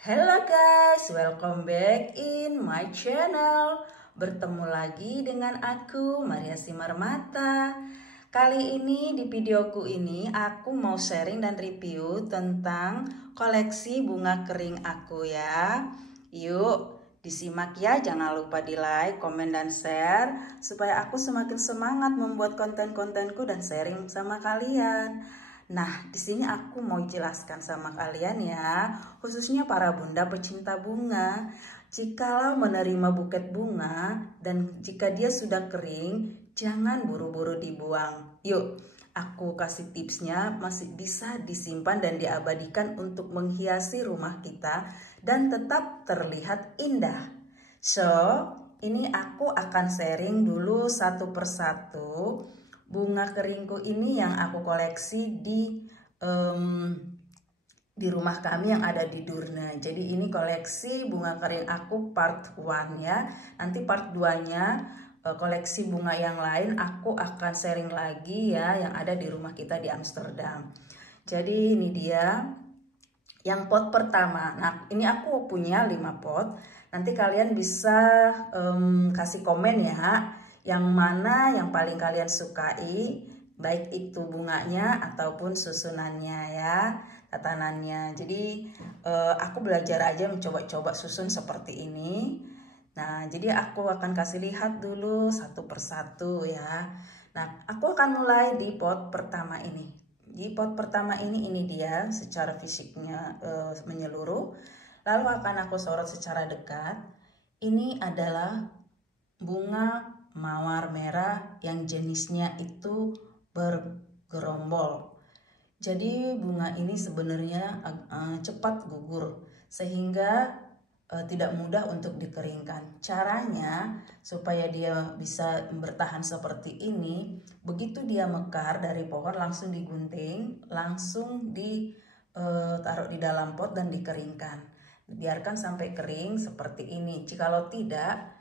Hello guys, welcome back in my channel. Bertemu lagi dengan aku, Maria Simarmata. Kali ini di videoku ini aku mau sharing dan review tentang koleksi bunga kering aku ya. Yuk disimak ya, jangan lupa di like, komen, dan share supaya aku semakin semangat membuat konten-kontenku dan sharing sama kalian. Nah, di sini aku mau jelaskan sama kalian ya, khususnya para bunda pecinta bunga. Jikalau menerima buket bunga dan jika dia sudah kering, jangan buru-buru dibuang. Yuk, aku kasih tipsnya, masih bisa disimpan dan diabadikan untuk menghiasi rumah kita dan tetap terlihat indah. So, ini aku akan sharing dulu satu persatu bunga keringku ini yang aku koleksi di rumah kami yang ada di Durna. Jadi ini koleksi bunga kering aku part 1 ya. Nanti part 2-nya koleksi bunga yang lain aku akan sharing lagi ya, yang ada di rumah kita di Amsterdam. Jadi ini dia yang pot pertama. Nah, ini aku punya 5 pot. Nanti kalian bisa kasih komen ya, yang mana yang paling kalian sukai, baik itu bunganya ataupun susunannya ya, tatanannya. Jadi aku belajar aja mencoba-coba susun seperti ini. Nah, jadi aku akan kasih lihat dulu satu persatu ya. Nah, aku akan mulai di pot pertama ini. Di pot pertama ini dia secara fisiknya menyeluruh. Lalu akan aku sorot secara dekat. Ini adalah bunga mawar merah yang jenisnya itu bergerombol. Jadi bunga ini sebenarnya cepat gugur sehingga tidak mudah untuk dikeringkan. Caranya supaya dia bisa bertahan seperti ini, begitu dia mekar dari pohon langsung digunting, langsung ditaruh di dalam pot dan dikeringkan. Biarkan sampai kering seperti ini. Jikalau tidak,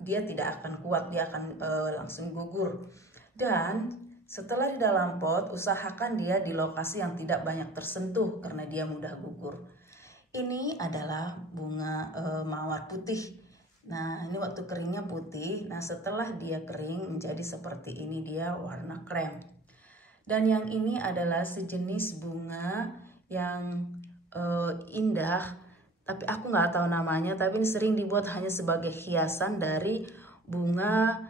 dia tidak akan kuat, dia akan langsung gugur. Dan setelah di dalam pot, usahakan dia di lokasi yang tidak banyak tersentuh karena dia mudah gugur. Ini adalah bunga mawar putih. Nah, ini waktu keringnya putih. Nah, setelah dia kering menjadi seperti ini, dia warna krem. Dan yang ini adalah sejenis bunga yang indah, tapi aku nggak tahu namanya, tapi ini sering dibuat hanya sebagai hiasan dari bunga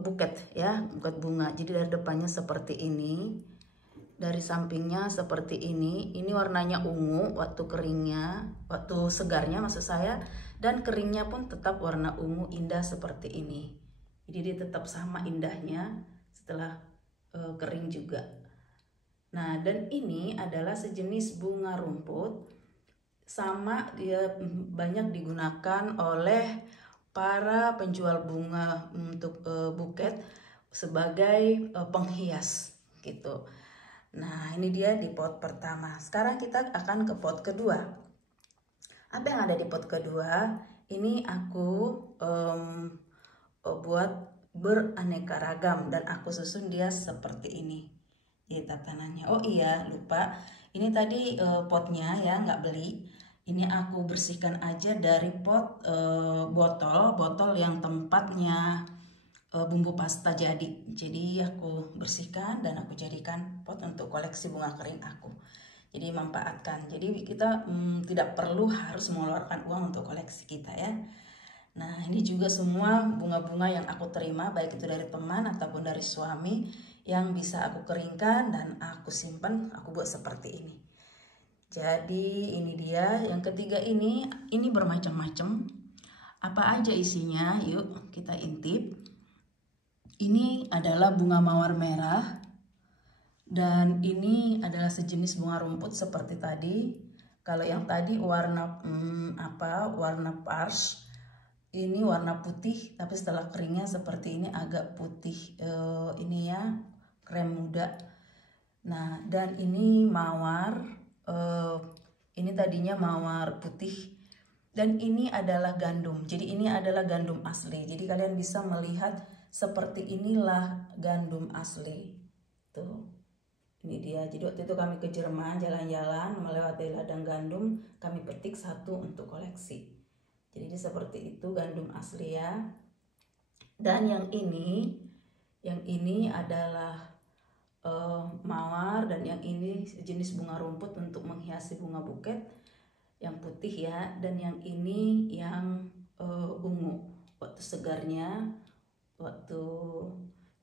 buket ya, buket bunga. Jadi dari depannya seperti ini, dari sampingnya seperti ini warnanya ungu waktu keringnya, waktu segarnya maksud saya, dan keringnya pun tetap warna ungu indah seperti ini. Jadi dia tetap sama indahnya setelah kering juga. Nah, dan ini adalah sejenis bunga rumput, sama dia banyak digunakan oleh para penjual bunga untuk buket sebagai penghias gitu. Nah, ini dia di pot pertama. Sekarang kita akan ke pot kedua. Apa yang ada di pot kedua? Ini aku buat beraneka ragam dan aku susun dia seperti ini. Jadi tatanannya. Oh iya, lupa. Ini tadi potnya ya, nggak beli. Ini aku bersihkan aja dari pot botol yang tempatnya bumbu pasta jadi. Jadi aku bersihkan dan aku jadikan pot untuk koleksi bunga kering aku. Jadi manfaatkan. Jadi kita tidak perlu harus mengeluarkan uang untuk koleksi kita ya. Nah, ini juga semua bunga-bunga yang aku terima, baik itu dari teman ataupun dari suami, yang bisa aku keringkan dan aku simpan, aku buat seperti ini. Jadi ini dia. Yang ketiga ini bermacam-macam. Apa aja isinya? Yuk kita intip. Ini adalah bunga mawar merah. Dan ini adalah sejenis bunga rumput seperti tadi. Kalau yang tadi warna warna pars. Ini warna putih, tapi setelah keringnya seperti ini agak putih ini ya, krem muda. Nah, dan ini mawar, ini tadinya mawar putih, dan ini adalah gandum. Jadi ini adalah gandum asli. Jadi kalian bisa melihat seperti inilah gandum asli. Tuh, Ini dia. Jadi waktu itu kami ke Jerman jalan-jalan melewati ladang gandum, kami petik satu untuk koleksi. Jadi seperti itu gandum asli ya. Dan yang ini adalah mawar, dan yang ini jenis bunga rumput untuk menghiasi bunga buket yang putih ya. Dan yang ini yang ungu waktu segarnya, waktu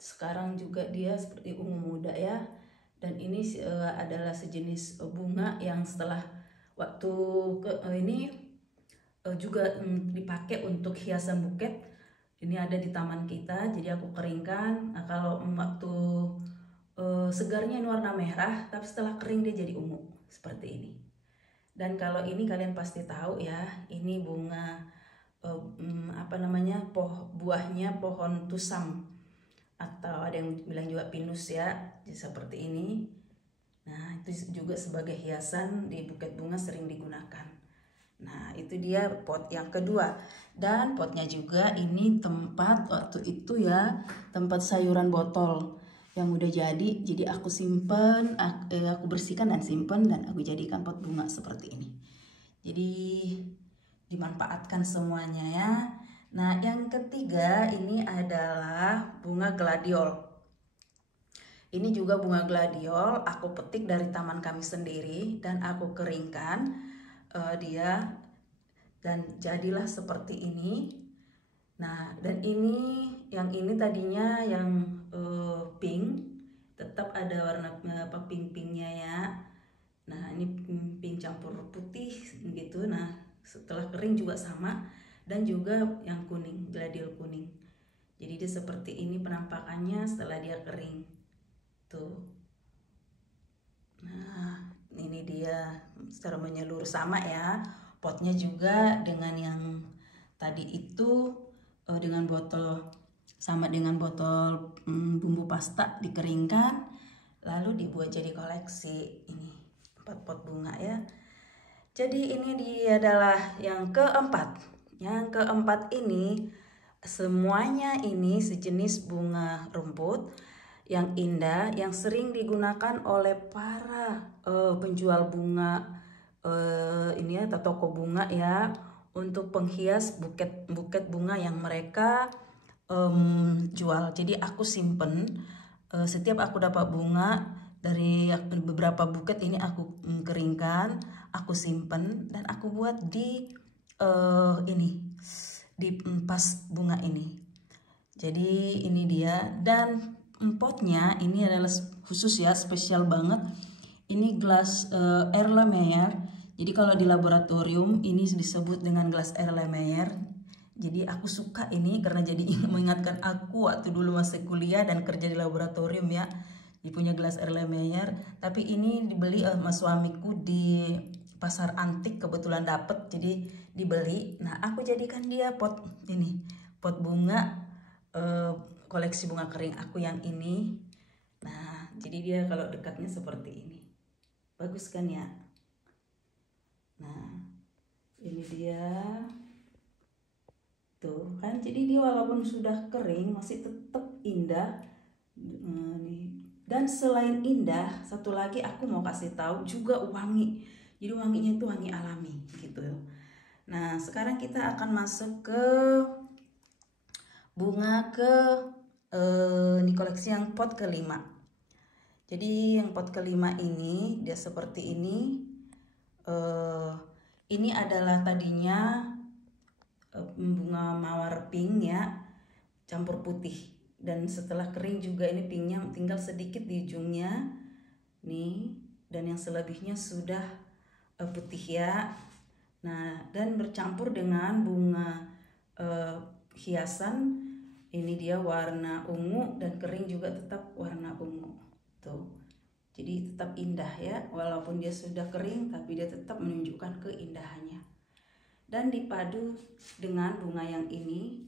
sekarang juga dia seperti ungu muda ya. Dan ini adalah sejenis bunga yang setelah waktu ini juga dipakai untuk hiasan buket. Ini ada di taman kita, jadi aku keringkan. Nah, kalau waktu segarnya ini warna merah, tapi setelah kering dia jadi ungu seperti ini. Dan kalau ini kalian pasti tahu ya, ini bunga buahnya pohon tusam, atau ada yang bilang juga pinus ya, jadi seperti ini. Nah, itu juga sebagai hiasan di buket bunga sering digunakan. Nah, itu dia pot yang kedua. Dan potnya juga ini tempat waktu itu ya, tempat sayuran botol yang udah jadi aku simpen, aku bersihkan dan simpen, dan aku jadikan pot bunga seperti ini. Jadi dimanfaatkan semuanya ya. Nah, yang ketiga ini adalah bunga gladiol. Ini juga bunga gladiol, aku petik dari taman kami sendiri dan aku keringkan dia, dan jadilah seperti ini. Nah, dan yang ini tadinya yang pink, tetap ada warna pink-pinknya ya. Nah, ini pink campur putih gitu. Nah, setelah kering juga sama, dan juga yang kuning, gladiol kuning. Jadi dia seperti ini penampakannya setelah dia kering. Tuh. Nah, ini dia secara menyeluruh sama ya. Potnya juga dengan yang tadi itu dengan botol, sama dengan botol bumbu pasta dikeringkan lalu dibuat jadi koleksi. Ini 4 pot bunga ya. Jadi ini dia adalah yang keempat. Yang keempat ini semuanya ini sejenis bunga rumput yang indah, yang sering digunakan oleh para penjual bunga ini ya, atau toko bunga ya, untuk penghias buket bunga yang mereka jual. Jadi aku simpen setiap aku dapat bunga dari beberapa buket ini, aku keringkan, aku simpen, dan aku buat di pas bunga ini. Jadi ini dia. Dan potnya ini adalah khusus ya, spesial banget. Ini gelas Erlenmeyer. Jadi kalau di laboratorium ini disebut dengan gelas Erlenmeyer. Jadi aku suka ini karena jadi mengingatkan aku waktu dulu masih kuliah dan kerja di laboratorium ya. Dia punya gelas Erlenmeyer. Tapi ini dibeli sama suamiku di pasar antik, kebetulan dapet, jadi dibeli. Nah, aku jadikan dia pot ini, pot bunga koleksi bunga kering aku yang ini. Nah, jadi dia kalau dekatnya seperti ini, bagus kan ya. Nah, ini dia tuh kan, jadi dia walaupun sudah kering masih tetap indah. Dan selain indah, satu lagi aku mau kasih tahu juga wangi. Jadi wanginya itu wangi alami gitu. Nah, sekarang kita akan masuk ke bunga ini koleksi yang pot kelima. Jadi yang pot kelima ini dia seperti ini. Ini adalah tadinya bunga mawar pink ya, campur putih. Dan setelah kering juga ini pinknya tinggal sedikit di ujungnya nih, dan yang selebihnya sudah putih ya. Nah, dan bercampur dengan bunga hiasan. Ini dia warna ungu, dan kering juga tetap warna ungu tuh. Jadi tetap indah ya, walaupun dia sudah kering tapi dia tetap menunjukkan keindahannya. Dan dipadu dengan bunga yang ini,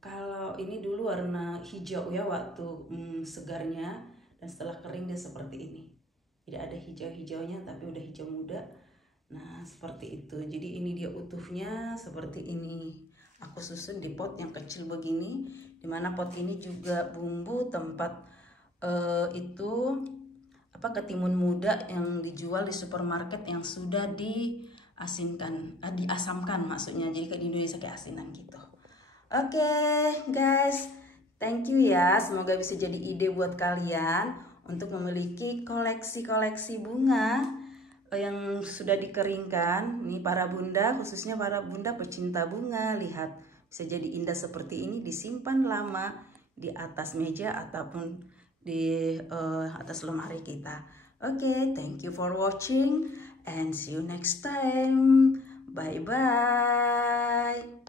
kalau ini dulu warna hijau ya waktu segarnya, dan setelah kering dia seperti ini, tidak ada hijau-hijaunya tapi udah hijau muda. Nah, seperti itu. Jadi ini dia utuhnya seperti ini. Aku susun di pot yang kecil begini, dimana pot ini juga bumbu tempat itu ketimun muda yang dijual di supermarket yang sudah diasamkan maksudnya, jadi kayak di Indonesia kayak asinan gitu. Oke, guys, thank you ya, semoga bisa jadi ide buat kalian untuk memiliki koleksi-koleksi bunga yang sudah dikeringkan. Ini para bunda, khususnya para bunda pecinta bunga, lihat bisa jadi indah seperti ini, disimpan lama di atas meja ataupun di atas lemari kita. Oke, thank you for watching and see you next time. Bye bye.